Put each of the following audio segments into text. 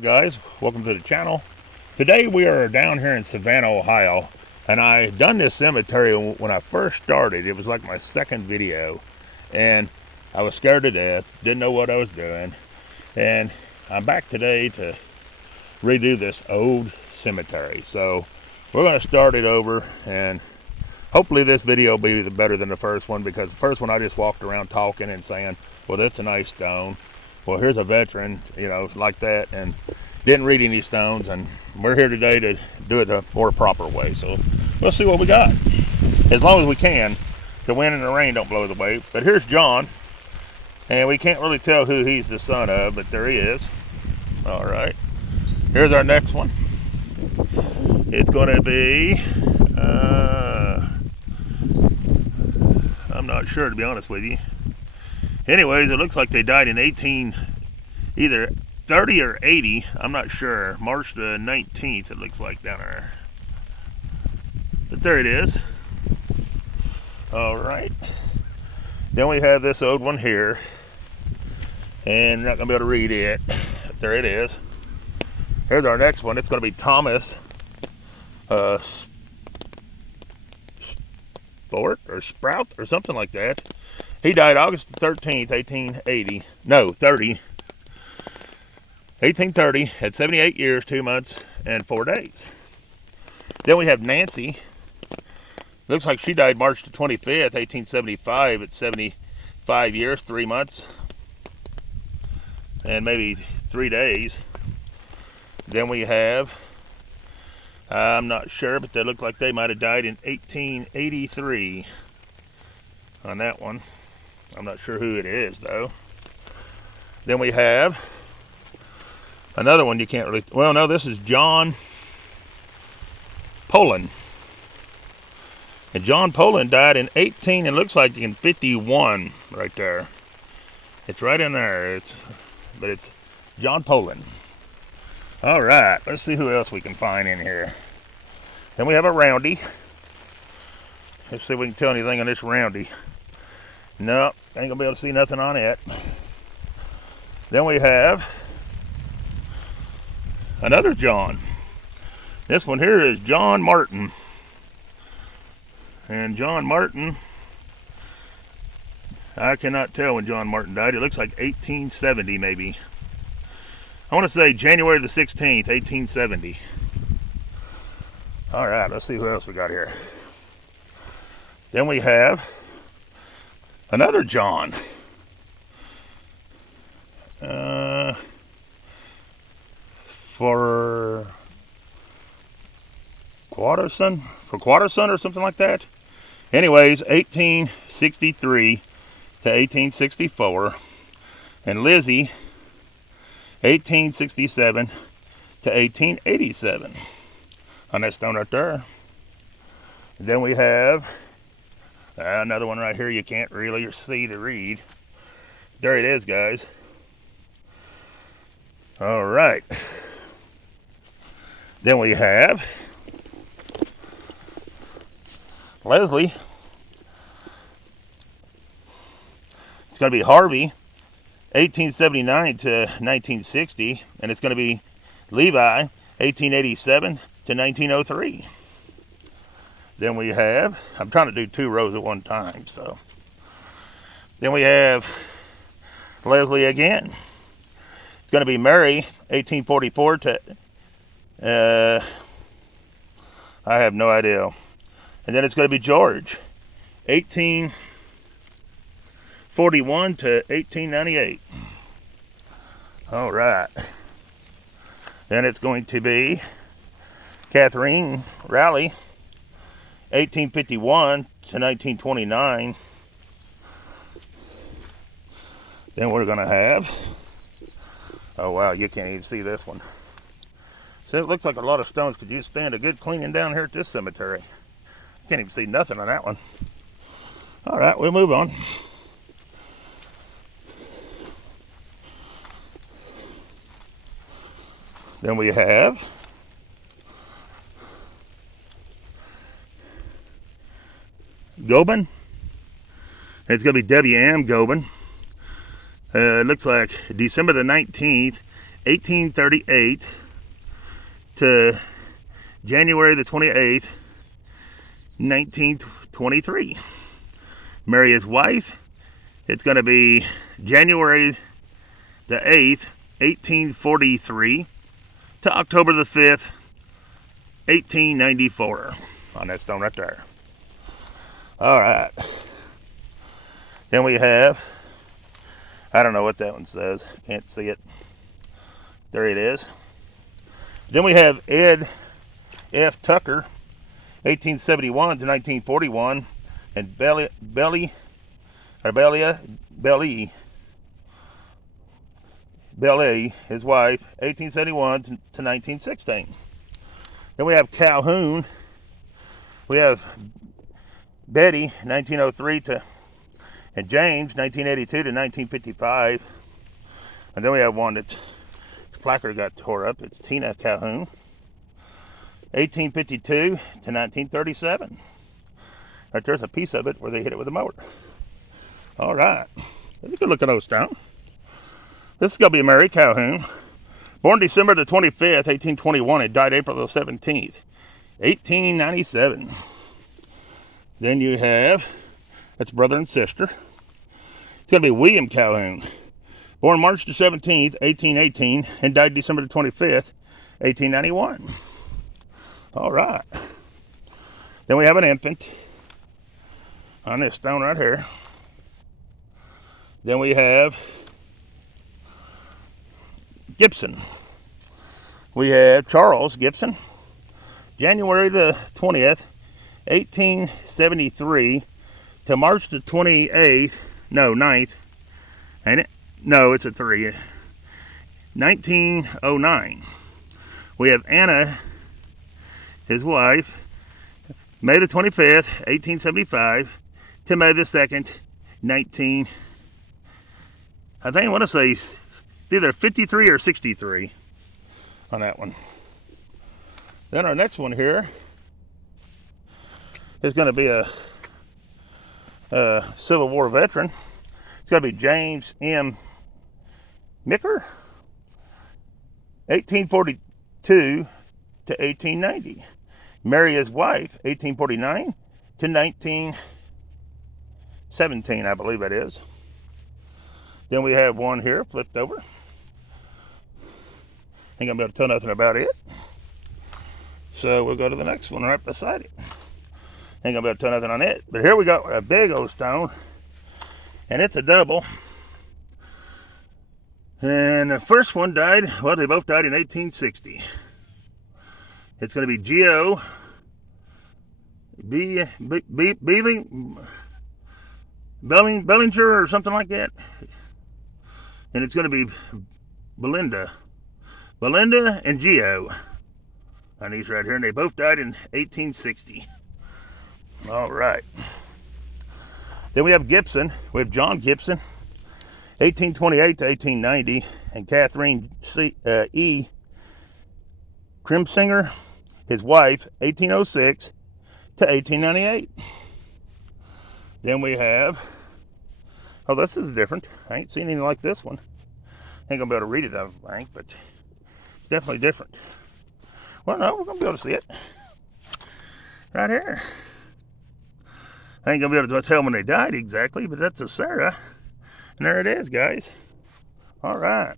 Guys, welcome to the channel. Today we are down here in Savannah, Ohio, and I done this cemetery when I first started. It was like my second video, and I was scared to death, didn't know what I was doing, and I'm back today to redo this old cemetery. So we're going to start it over, and hopefully this video will be better than the first one, because the first one I just walked around talking and saying, well, that's a nice stone. Well, here's a veteran, you know, like that, and didn't read any stones, and we're here today to do it the more proper way. So we'll see what we got, as long as we can. The wind and the rain don't blow it away. But here's John, and we can't really tell who he's the son of, but there he is. All right, here's our next one. It's going to be, I'm not sure, to be honest with you. Anyways, it looks like they died in either 30 or 80. I'm not sure. March the 19th, it looks like down there. But there it is. All right. Then we have this old one here. And not going to be able to read it. But there it is. Here's our next one. It's going to be Thomas Sport or Sprout or something like that. He died August 13th, 1880. No, 30. 1830, at 78 years, 2 months, and 4 days. Then we have Nancy. Looks like she died March the 25th, 1875, at 75 years, 3 months, and maybe 3 days. Then we have, I'm not sure, but they look like they might have died in 1883 on that one. I'm not sure who it is, though. Then we have another one you can't really... Well, no, this is John Poland. And John Poland died in 18, it looks like in 51 right there. It's right in there. But it's John Poland. All right, let's see who else we can find in here. Then we have a roundy. Let's see if we can tell anything on this roundy. Nope, ain't gonna be able to see nothing on it. Then we have another John. This one here is John Martin. And John Martin, I cannot tell when John Martin died. It looks like 1870 maybe. I want to say January the 16th, 1870. All right, let's see who else we got here. Then we have another John. For Quaterson or something like that. Anyways, 1863 to 1864. And Lizzie, 1867 to 1887. On that stone right there. And then we have another one right here you can't really see to read. There it is, guys. All right. Then we have Leslie. It's going to be Harvey, 1879 to 1960. And it's going to be Levi, 1887 to 1903. Then we have, I'm trying to do 2 rows at one time, so. Then we have Leslie again. It's going to be Mary, 1844 to, I have no idea. And then it's going to be George, 1841 to 1898. All right. Then it's going to be Catherine Rowley, 1851 to 1929. Then we're going to have, oh wow, you can't even see this one. So it looks like a lot of stones could use stand a good cleaning down here at this cemetery. Can't even see nothing on that one. All right, we'll move on. Then we have Gobin. It's going to be W.M. Gobin. It looks like December the 19th, 1838 to January the 28th, 1923. Marry his wife. It's going to be January the 8th, 1843 to October the 5th, 1894. On that stone right there. All right. Then we have, I don't know what that one says. Can't see it. There it is. Then we have Ed F. Tucker, 1871 to 1941, and Belly, his wife, 1871 to 1916. Then we have Calhoun. We have Betty, 1903 to, and James, 1982 to 1955. And then we have one that's placard got tore up. It's Tina Calhoun, 1852 to 1937. Right there's a piece of it where they hit it with a mower. All right. That's a good looking old stone. This is going to be Mary Calhoun. Born December the 25th, 1821, and died April the 17th, 1897. Then you have, that's brother and sister. It's going to be William Calhoun. Born March the 17th, 1818, and died December the 25th, 1891. All right. Then we have an infant on this stone right here. Then we have Gibson. We have Charles Gibson, January the 20th, 1873 to March the 28th, no, 9th, ain't it? No, it's a 3, 1909. We have Anna, his wife, May the 25th, 1875 to May the 2nd, I think I want to say it's either 53 or 63 on that one. Then our next one here is going to be a Civil War veteran. It's going to be James M. Micker, 1842 to 1890. Marry his wife, 1849 to 1917, I believe that is. Then we have one here flipped over. Ain't gonna be able to tell nothing about it. So we'll go to the next one right beside it. Ain't gonna be able to tell nothing on it. But here we got a big old stone. And it's a double. And the first one died, well, they both died in 1860. It's gonna be Geo Bellinger or something like that. And it's going to be Belinda and Geo on these right here. And they both died in 1860. All right. Then we have Gibson. We have John Gibson, 1828 to 1890. And Catherine E. Crimsinger, his wife, 1806 to 1898. Then we have, oh, this is different. I ain't seen anything like this one. Ain't gonna be able to read it out of the bank, but it's definitely different. Well, no, we're gonna be able to see it. Right here. I ain't gonna be able to tell when they died exactly, but that's a Sarah. And there it is, guys. All right.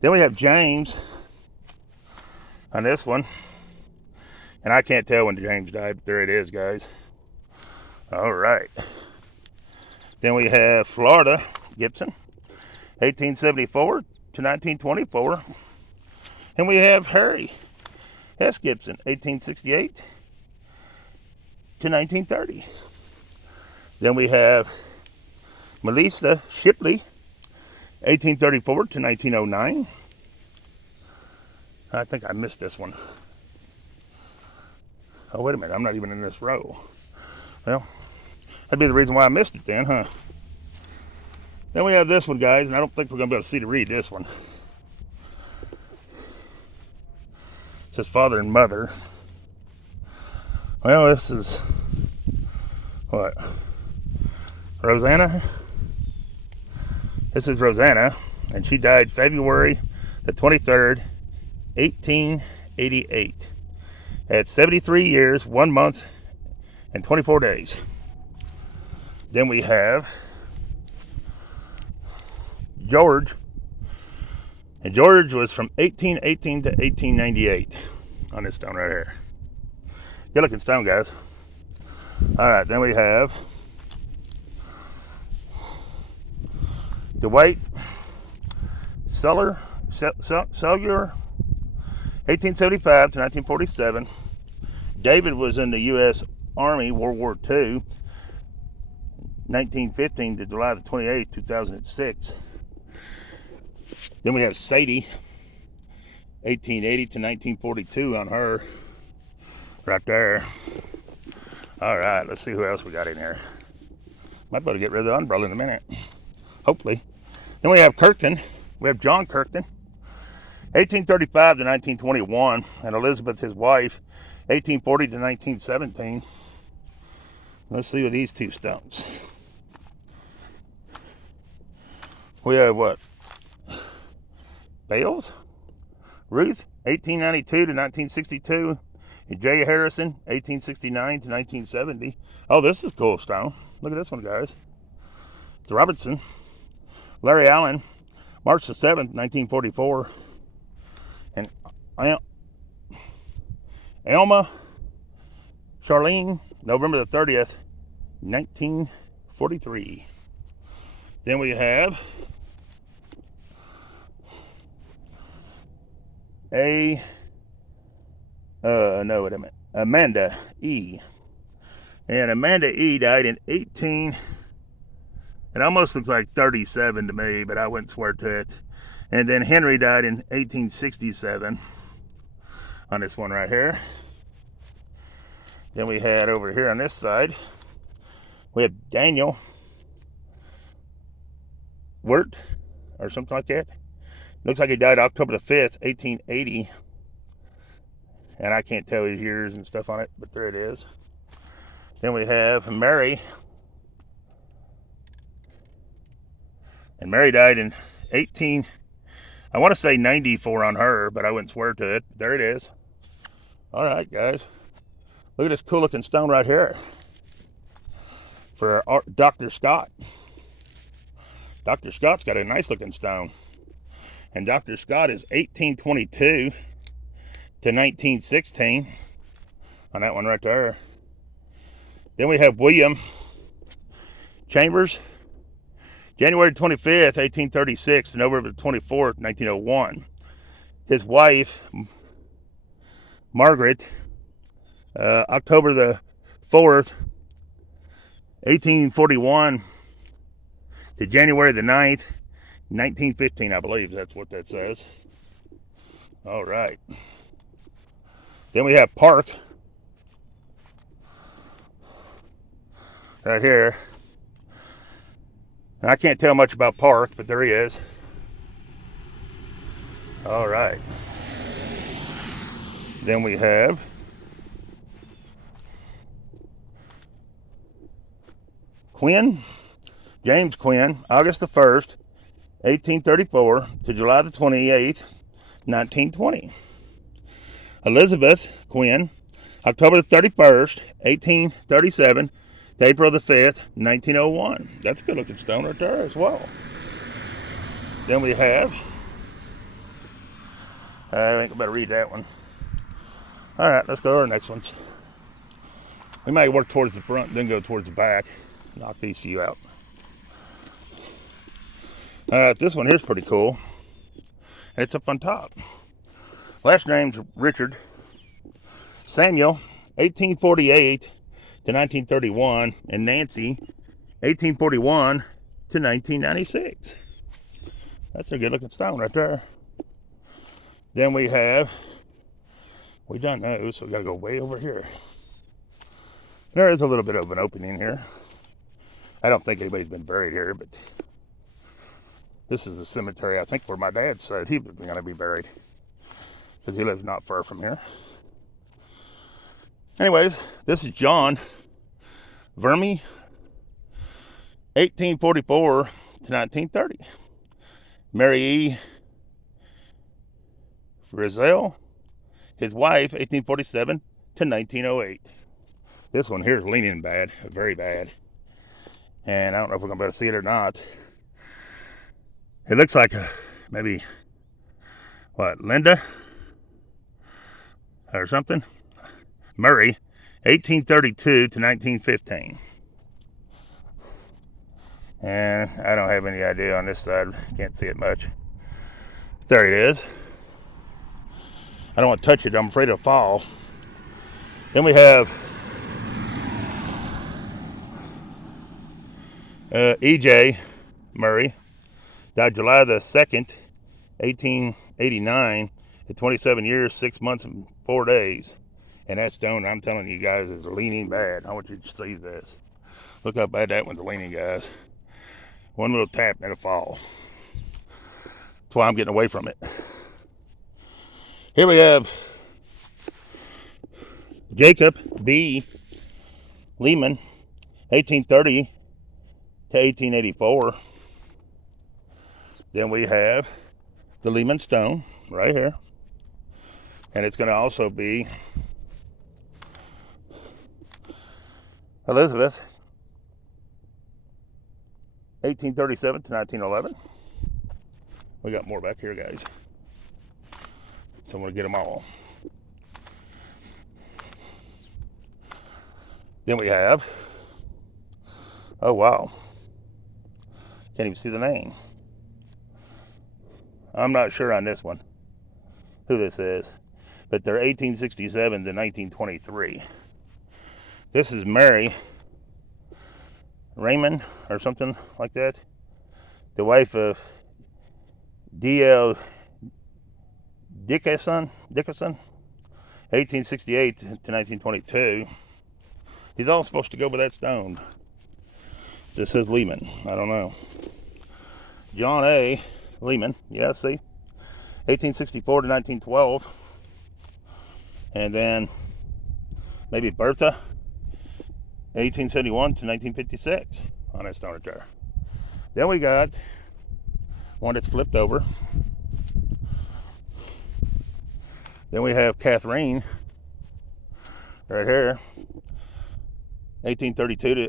Then we have James on this one. And I can't tell when James died, but there it is, guys. All right. Then we have Florida Gibson, 1874 to 1924. And we have Harry S. Gibson, 1868 to 1930. Then we have Melissa Shipley, 1834 to 1909. I think I missed this one. Oh, wait a minute. I'm not even in this row. Well, that'd be the reason why I missed it then, huh? Then we have this one, guys, and I don't think we're going to be able to see to read this one. It says father and mother. Well, this is, what? Rosanna? This is Rosanna, and she died February the 23rd, 1888. At 73 years, 1 month, and 24 days. Then we have George. And George was from 1818 to 1898 on this stone right here. Good looking stone, guys. Alright, then we have Dwight Cellular, 1875 to 1947. David was in the U.S. Army, World War II, 1915 to July the 28th, 2006. Then we have Sadie, 1880 to 1942 on her, right there. All right, let's see who else we got in here. Might better get rid of the umbrella in a minute, hopefully. Then we have Kirkton. We have John Kirkton, 1835 to 1921, and Elizabeth, his wife, 1840 to 1917. Let's see with these two stones. We have what? Bales, Ruth, 1892 to 1962, and J. Harrison, 1869 to 1970. Oh, this is cool stone. Look at this one, guys. It's Robertson. Larry Allen, March the 7th, 1944. And Alma Charlene, November the 30th, 1943. Then we have Amanda E. And Amanda E died in it almost looks like 37 to me, but I wouldn't swear to it. And then Henry died in 1867 on this one right here. Then we had over here on this side, we have Daniel Wirt or something like that. Looks like he died October the 5th, 1880. And I can't tell his years and stuff on it, but there it is. Then we have Mary. And Mary died in I want to say 94 on her, but I wouldn't swear to it. There it is. All right, guys. Look at this cool looking stone right here for Dr. Scott. Dr. Scott's got a nice looking stone. And Dr. Scott is 1822 to 1916 on that one right there. Then we have William Chambers, January 25th, 1836 to November 24th, 1901. His wife, Margaret, October the 4th, 1841 to January the 9th, 1915, I believe that's what that says. All right. Then we have Park right here. I can't tell much about Park, but there he is. All right. Then we have Quinn, James Quinn, August the 1st, 1834 to July the 28th, 1920. Elizabeth Quinn, October the 31st, 1837 to April the 5th, 1901. That's a good looking stone right there as well. Then we have, I think I better read that one. All right, let's go to our next ones. We might work towards the front, then go towards the back. Knock these few out. This one here's pretty cool. And it's up on top. Last name's Richard. Samuel, 1848 to 1931. And Nancy, 1841 to 1996. That's a good looking stone right there. Then we have, we done those, so we gotta go way over here. There is a little bit of an opening here. I don't think anybody's been buried here, but this is a cemetery, I think, where my dad said he was going to be buried, because he lives not far from here. Anyways, this is John Verme, 1844 to 1930. Mary E. Rizal, his wife, 1847 to 1908. This one here is leaning bad, very bad. And I don't know if we're going to be able to see it or not. It looks like maybe, what, Linda or something? Murray, 1832 to 1915. And I don't have any idea on this side. Can't see it much. There it is. I don't want to touch it. I'm afraid it'll fall. Then we have E.J. Murray. Died July the 2nd, 1889 at 27 years, 6 months, and 4 days. And that stone, I'm telling you guys, is leaning bad. I want you to see this. Look how bad that one's leaning, guys. One little tap and it'll fall. That's why I'm getting away from it. Here we have Jacob B. Lehman, 1830 to 1884. Then we have the Lehman stone right here. And it's going to also be Elizabeth, 1837 to 1911. We got more back here, guys. So I'm going to get them all. Then we have, oh wow, can't even see the name. I'm not sure on this one who this is, but they're 1867 to 1923. This is Mary Raymond or something like that, the wife of D.L. Dickinson, 1868 to 1922. He's all supposed to go with that stone. This says Lehman. I don't know. John A. Lehman. Yeah, see? 1864 to 1912. And then maybe Bertha, 1871 to 1956 on that stone jar. Then we got one that's flipped over. Then we have Catherine right here, 1832 to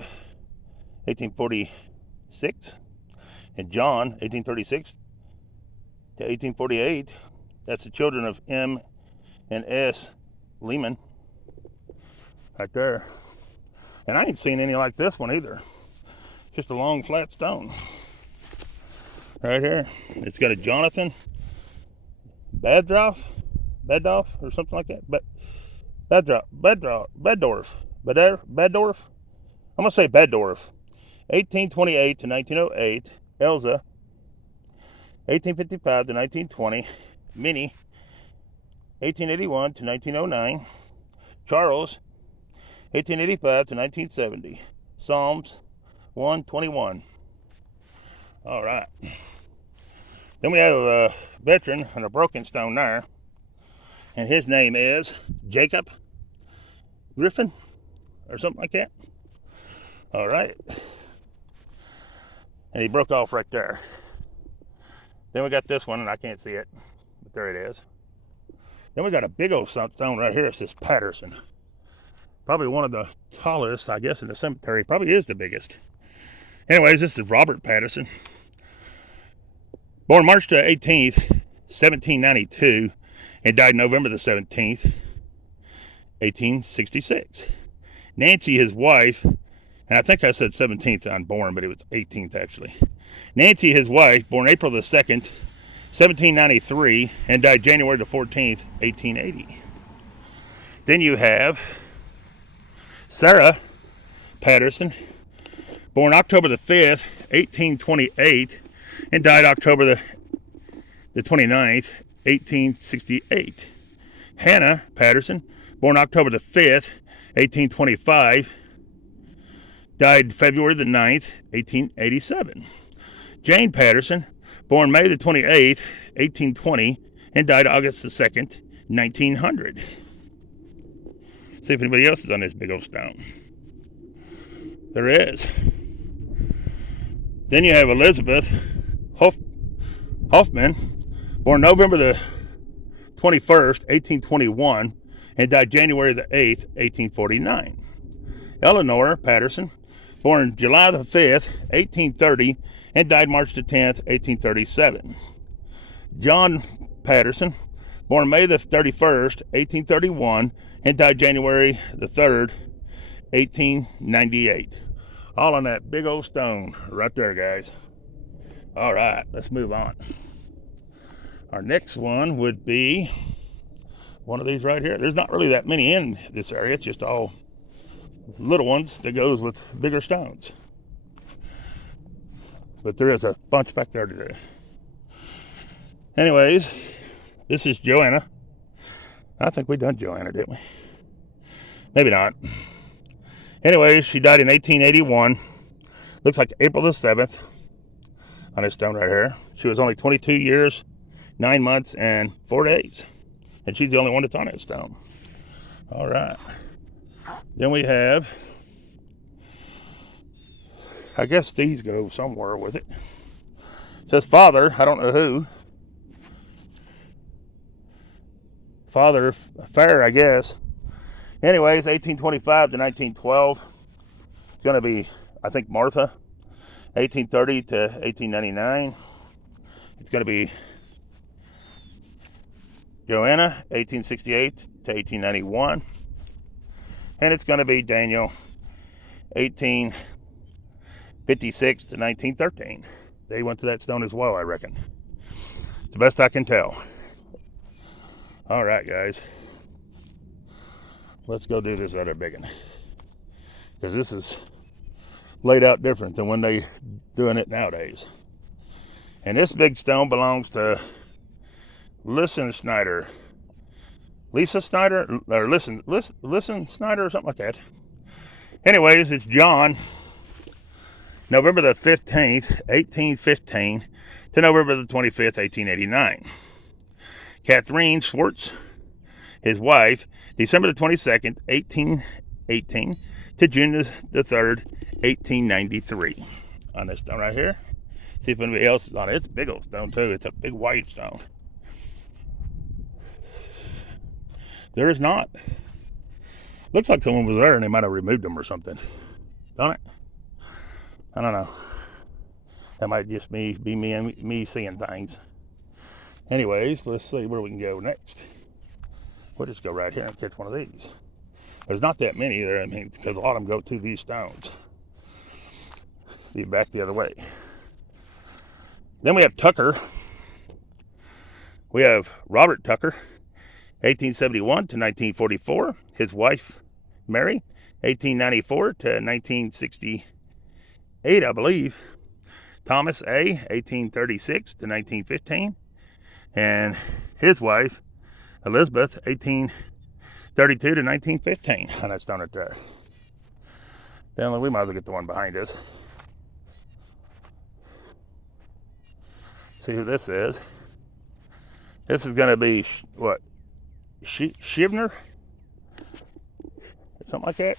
1846. And John, 1836 to 1848. That's the children of M and S Lehman right there. And I ain't seen any like this one either. Just a long flat stone right here. It's got a Jonathan Bedorf or something like that. Bedorf. I'm gonna say Bedorf. 1828 to 1908. Elza, 1855 to 1920. Minnie, 1881 to 1909. Charles, 1885 to 1970. Psalms 121. All right. Then we have a veteran and a broken stone there. And his name is Jacob Griffin or something like that. All right. And he broke off right there. Then we got this one, and I can't see it, but there it is. Then we got a big old stone right here. It says Patterson. Probably one of the tallest, I guess, in the cemetery. Probably is the biggest. Anyways, this is Robert Patterson. Born March the 18th, 1792, and died November the 17th, 1866. Nancy, his wife, and I think I said 17th on born, but it was 18th actually. Nancy, his wife, born April the 2nd, 1793, and died January the 14th, 1880. Then you have Sarah Patterson, born October the 5th, 1828, and died October the 29th, 1868. Hannah Patterson, born October the 5th, 1825, died February the 9th, 1887. Jane Patterson, born May the 28th, 1820, and died August the 2nd, 1900. See if anybody else is on this big old stone. There is. Then you have Elizabeth Hoffman, born November the 21st, 1821, and died January the 8th, 1849. Eleanor Patterson, born July the 5th, 1830, and died March the 10th, 1837. John Patterson, born May the 31st, 1831, and died January the 3rd, 1898. All on that big old stone right there, guys. All right, let's move on. Our next one would be one of these right here. There's not really that many in this area. It's just all little ones that goes with bigger stones. But there is a bunch back there today. Anyways, this is Joanna. I think we done Joanna, didn't we? Maybe not. Anyways, she died in 1881. Looks like April the 7th on this stone right here. She was only 22 years, 9 months, and 4 days. And she's the only one that's on that stone. All right. Then we have, I guess these go somewhere with it. It says father, I don't know who. Father Fair, I guess. Anyways, 1825 to 1912. It's going to be, I think, Martha. 1830 to 1899. It's going to be Joanna, 1868 to 1891. And it's going to be Daniel, 1856 to 1913. They went to that stone as well, I reckon. It's the best I can tell. All right, guys. Let's go do this other big one. Because this is laid out different than when they doing it nowadays. And this big stone belongs to Lisa Snyder, or Listen Snyder, or something like that. Anyways, it's John, November the 15th, 1815, to November the 25th, 1889. Catherine Schwartz, his wife, December the 22nd, 1818, to June the 3rd, 1893. On this stone right here. See if anybody else is on it. It's a big old stone too. It's a big white stone. There is not. Looks like someone was there and they might have removed them or something. Don't it? I don't know. That might just be me seeing things. Anyways, let's see where we can go next. We'll just go right here and catch one of these. There's not that many there, I mean, because a lot of them go to these stones. Be back the other way. Then we have Tucker. We have Robert Tucker, 1871 to 1944. His wife, Mary, 1894 to 1968, I believe. Thomas A., 1836 to 1915. And his wife, Elizabeth, 1832 to 1915. On that stone right there. Then we might as well get the one behind us. See who this is. This is going to be, what, Shivner? Something like that?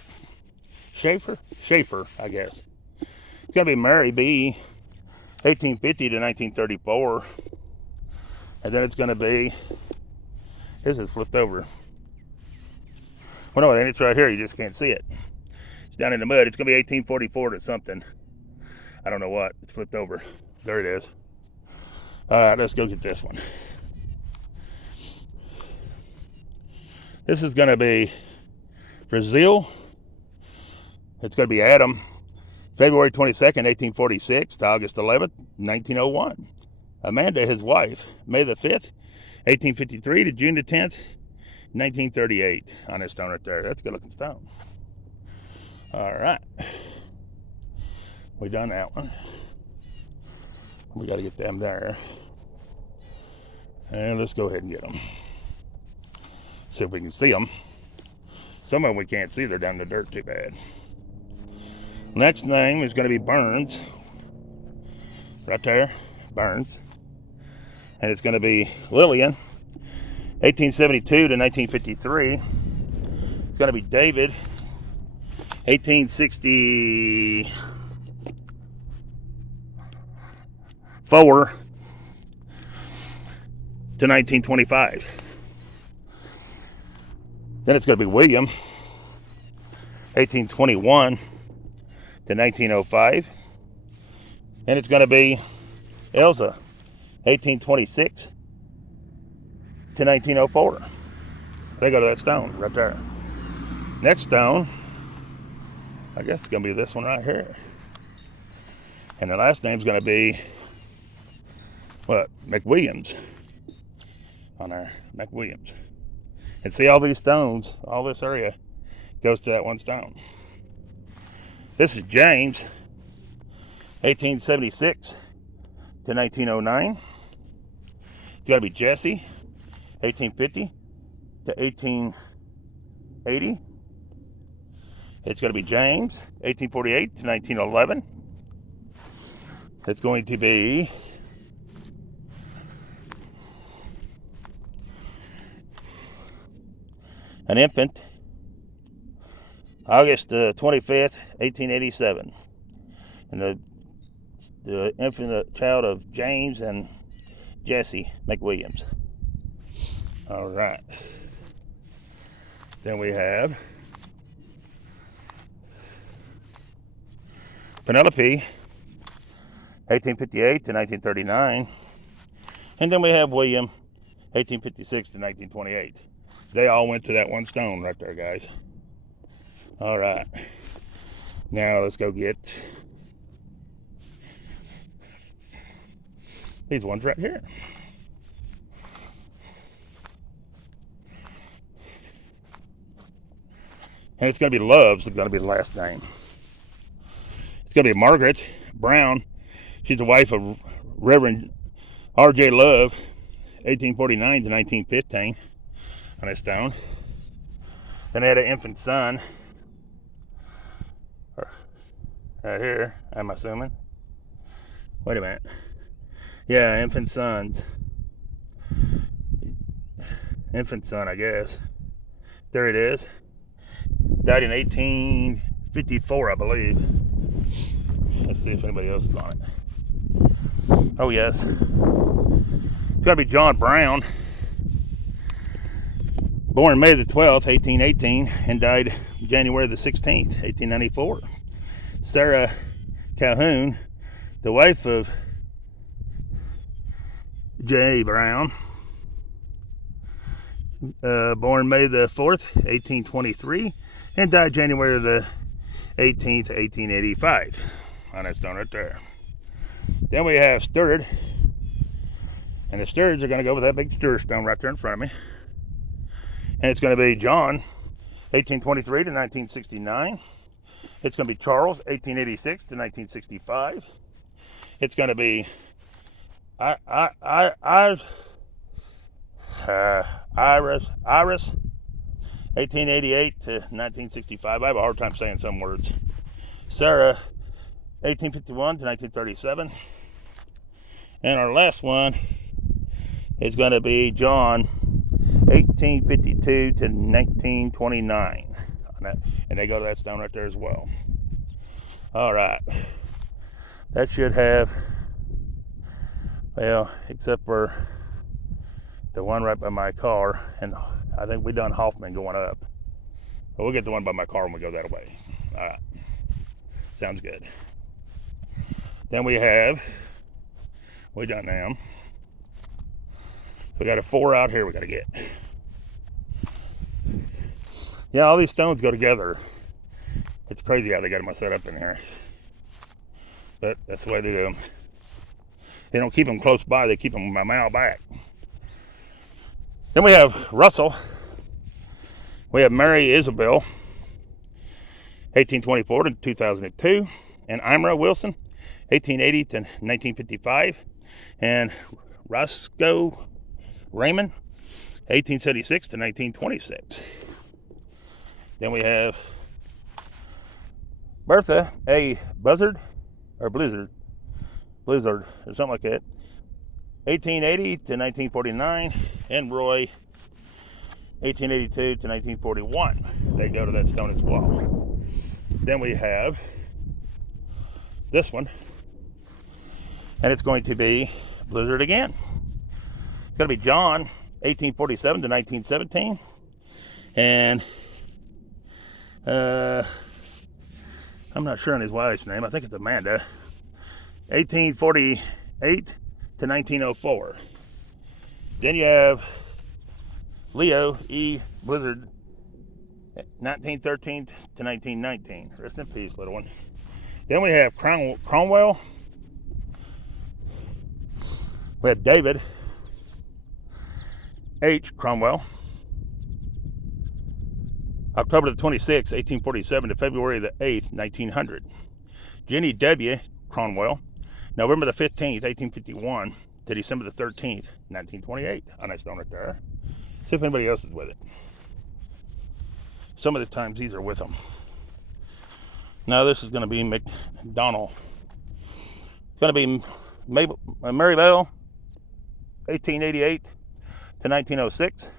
Schaefer, I guess. It's going to be Mary B., 1850 to 1934. And then it's going to be, this is flipped over. Well, no, it's right here. You just can't see it. It's down in the mud. It's going to be 1844 to something. I don't know what. It's flipped over. There it is. All right, let's go get this one. This is going to be Brazil. It's going to be Adam, February 22nd, 1846 to August 11th, 1901. Amanda, his wife, May the 5th, 1853 to June the 10th, 1938. On this stone right there. That's a good looking stone. All right. We done that one. We got to get them there. And let's go ahead and get them. See if we can see them. Some of them we can't see. They're down in the dirt too bad. Next name is going to be Burns. Right there. Burns. And it's going to be Lillian. 1872 to 1953. It's going to be David. 1864 to 1925. Then it's going to be William, 1821 to 1905. And it's going to be Elsa, 1826 to 1904. They go to that stone right there. Next stone, I guess it's going to be this one right here. And the last name's going to be, what, McWilliams on there, McWilliams. And see all these stones, all this area goes to that one stone. This is James, 1876 to 1909. It's got to be Jesse, 1850 to 1880. It's going to be James, 1848 to 1911. It's going to be an infant, August 25th, 1887. And the infant child of James and Jesse McWilliams. All right. Then we have Penelope, 1858 to 1939. And then we have William, 1856 to 1928. They all went to that one stone right there, guys. All right. Now let's go get these ones right here. And it's going to be Love's going to be the last name. It's going to be Margaret Brown. She's the wife of Reverend R.J. Love, 1849 to 1915, on this stone. Then they had an infant son, right here, I'm assuming. Wait a minute. Yeah, infant son, I guess. There it is. Died in 1854, I believe. Let's see if anybody else is on it. Oh, yes. It's got to be John Brown. Born May the 12th, 1818, and died January the 16th, 1894. Sarah Calhoun, the wife of J. Brown, born May the 4th, 1823, and died January the 18th, 1885. On that stone right there. Then we have Sturd, and the Sturds are going to go with that big Sturd stone right there in front of me. And it's going to be John, 1823 to 1969. It's going to be Charles, 1886 to 1965. It's going to be Iris, 1888 to 1965. I have a hard time saying some words. Sarah, 1851 to 1937. And our last one is going to be John, 1852 to 1929. And they go to that stone right there as well. All right. That should have, well, except for the one right by my car, and I think we done Hoffman going up. But we'll get the one by my car when we go that way. All right. Sounds good. Then we have, we done them. We got a 4 out here we got to get. Yeah, all these stones go together. It's crazy how they got them set up in here. But that's the way they do them. They don't keep them close by, they keep them a mile back. Then we have Russell. We have Mary Isabel, 1824 to 2002. And Imra Wilson, 1880 to 1955. And Roscoe Raymond, 1876 to 1926. Then we have Bertha A. Blizzard, or something like that, 1880 to 1949, and Roy, 1882 to 1941. They go to that stone as well. Then we have this one, and it's going to be Blizzard again. It's going to be John, 1847 to 1917. And I'm not sure on his wife's name. I think it's Amanda. 1848 to 1904. Then you have Leo E. Blizzard, 1913 to 1919. Rest in peace, little one. Then we have Cromwell. We have David H. Cromwell, October the 26th, 1847 to February the 8th, 1900. Jenny W. Cromwell, November the 15th, 1851 to December the 13th, 1928. A nice stone right there. See if anybody else is with it. Some of the times these are with them. Now this is going to be McDonald. It's going to be Marybelle, 1888 to 1906.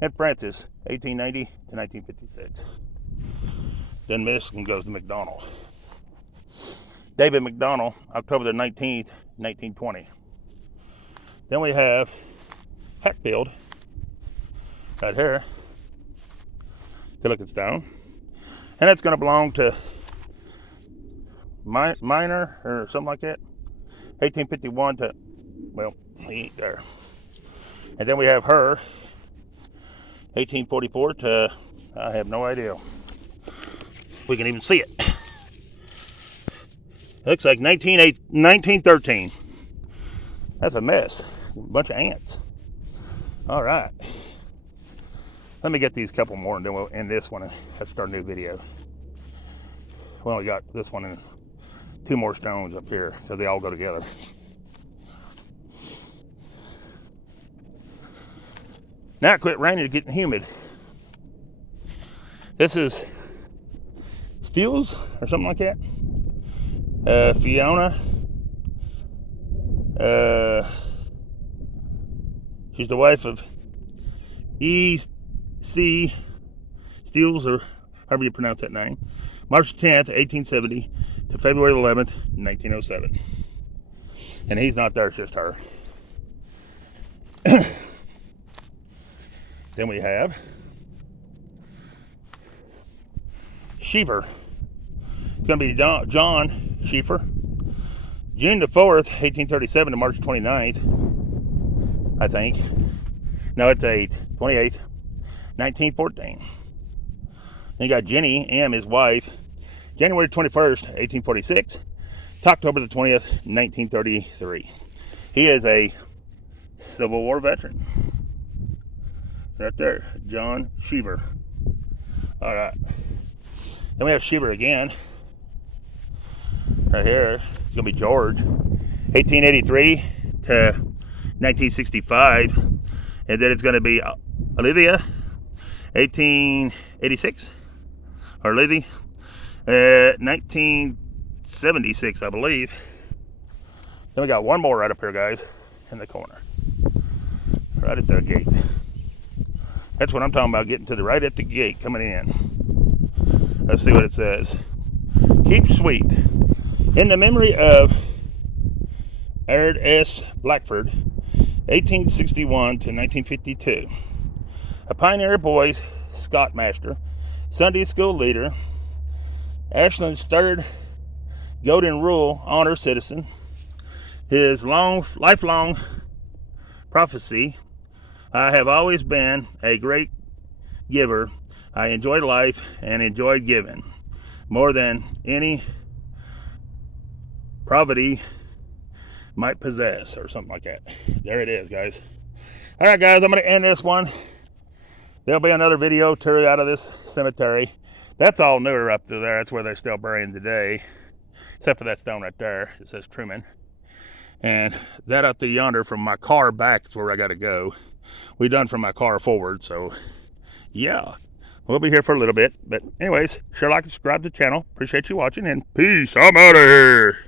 And Francis, 1890 to 1956. Then this one goes to McDonald. David McDonald, October the 19th, 1920. Then we have Hatfield, right here. Good looking stone. And that's going to belong to Minor or something like that. 1851 to, well, he ain't there. And then we have her, 1844 to, I have no idea. We can even see it. Looks like 1913. That's a mess. A bunch of ants. All right. Let me get these couple more and then we'll end this one and have to start a new video. We only got this one and 2 more stones up here because they all go together. Now it quit raining, it's getting humid. This is Steels or something like that. Fiona. She's the wife of E.C. Steels, or however you pronounce that name. March 10th, 1870 to February 11th, 1907. And he's not there, it's just her. Then we have Sheever. It's going to be John Schieffer. June the 4th, 1837 to March 29th, I think. No, it's the 28th, 1914. Then you got Jenny M., his wife, January 21st, 1846 to October the 20th, 1933. He is a Civil War veteran. Right there, John Sheever. All right. Then we have Sheever again. Right here, it's going to be George. 1883 to 1965. And then it's going to be Olivia. 1886. Or Livy. 1976, I believe. Then we got one more right up here, guys, in the corner. Right at the gate. That's what I'm talking about, getting to the right at the gate, coming in. Let's see what it says. Keep sweet. In the memory of Aird S. Blackford, 1861 to 1952. A pioneer boy Scoutmaster, Sunday school leader, Ashland's third Golden Rule honor citizen. His lifelong prophecy: I have always been a great giver. I enjoy life and enjoy giving more than any poverty might possess, or something like that. There it is, guys. All right, guys, I'm going to end this one. There'll be another video tour out of this cemetery. That's all newer up to there. That's where they're still burying today, except for that stone right there. It says Truman. And that up to yonder from my car back is where I got to go. We done from my car forward, so yeah. We'll be here for a little bit. But anyways, share, like, and subscribe to the channel. Appreciate you watching, and peace. I'm out of here.